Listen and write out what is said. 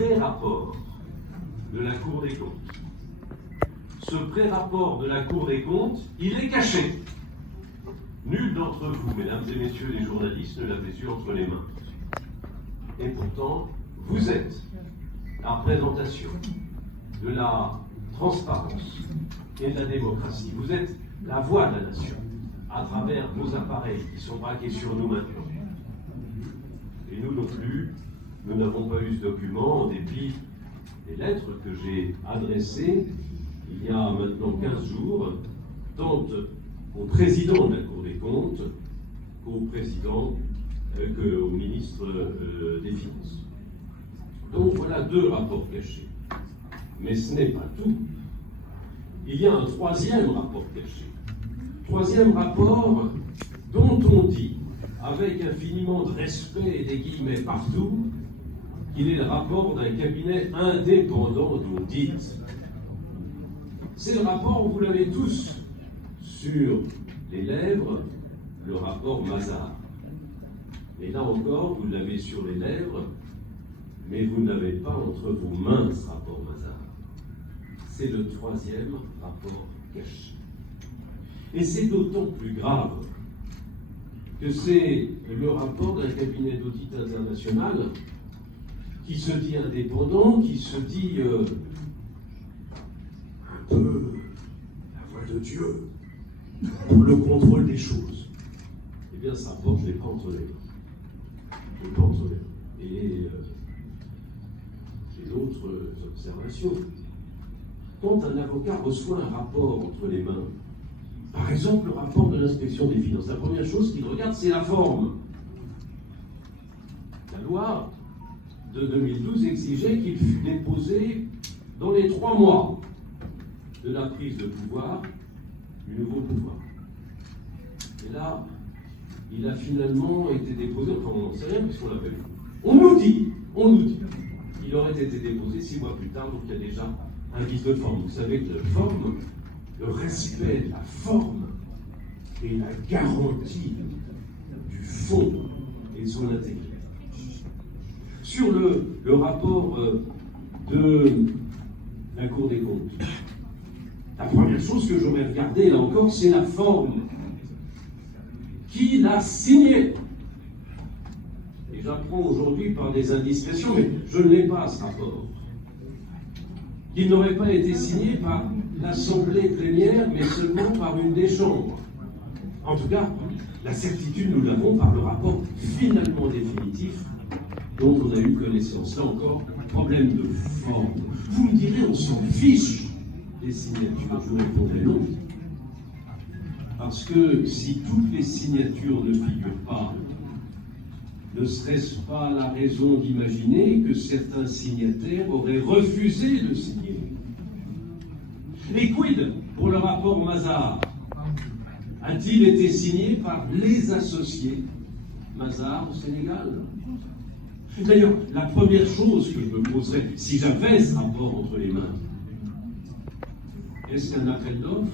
pré-rapport de la Cour des comptes. Ce pré-rapport de la Cour des comptes, il est caché. Nul d'entre vous, mesdames et messieurs les journalistes, ne l'avait eu entre les mains. Et pourtant, vous êtes la représentation de la transparence et de la démocratie. Vous êtes la voix de la nation à travers vos appareils qui sont braqués sur nous maintenant. Et nous non plus, nous n'avons pas eu ce document en dépit des lettres que j'ai adressées il y a maintenant 15 jours, tant au président de la Cour des comptes qu'au président, qu'au ministre des Finances. Donc voilà 2 rapports cachés. Mais ce n'est pas tout. Il y a un 3e rapport caché. 3e rapport dont on dit, avec infiniment de respect et des guillemets partout, qu'il est le rapport d'un cabinet indépendant d'audit. C'est le rapport, vous l'avez tous sur les lèvres, le rapport Mazars. Et là encore, vous l'avez sur les lèvres, mais vous n'avez pas entre vos mains ce rapport Mazars. C'est le 3e rapport caché. Et c'est d'autant plus grave que c'est le rapport d'un cabinet d'audit international qui se dit indépendant, qui se dit un peu la voix de Dieu pour le contrôle des choses. Eh bien, ce rapport, je ne l'ai pas entre les mains. Je ne l'ai pas entre les mains. Et j'ai d'autres observations. Quand un avocat reçoit un rapport entre les mains, par exemple le rapport de l'inspection des finances, la première chose qu'il regarde, c'est la forme. La loi de 2012 exigeait qu'il fût déposé dans les 3 mois de la prise de pouvoir du nouveau pouvoir. Et là, il a finalement été déposé, enfin on n'en sait rien puisqu'on l'a pas vu. On nous dit, il aurait été déposé 6 mois plus tard, donc il y a déjà un vice de forme. Vous savez que la forme, le respect de la forme est la garantie du fond et de son intégrité. Sur le rapport de la Cour des comptes, la première chose que j'aurais regardée, là encore, c'est la forme. Qui l'a signé? Et j'apprends aujourd'hui par des indiscrétions, mais je ne l'ai pas, ce rapport. Il n'aurait pas été signé par l'Assemblée plénière, mais seulement par une des chambres. En tout cas, la certitude, nous l'avons par le rapport finalement définitif dont on a eu connaissance. Là encore, problème de forme. Vous me direz, on s'en fiche des signatures. Je vous répondrai non. Parce que si toutes les signatures ne figurent pas, ne serait-ce pas la raison d'imaginer que certains signataires auraient refusé de signer? Les quid pour le rapport Mazars a-t-il été signé par les associés Mazars au Sénégal? D'ailleurs, la première chose que je me poserais, si j'avais ce rapport entre les mains, est-ce qu'un appel d'offres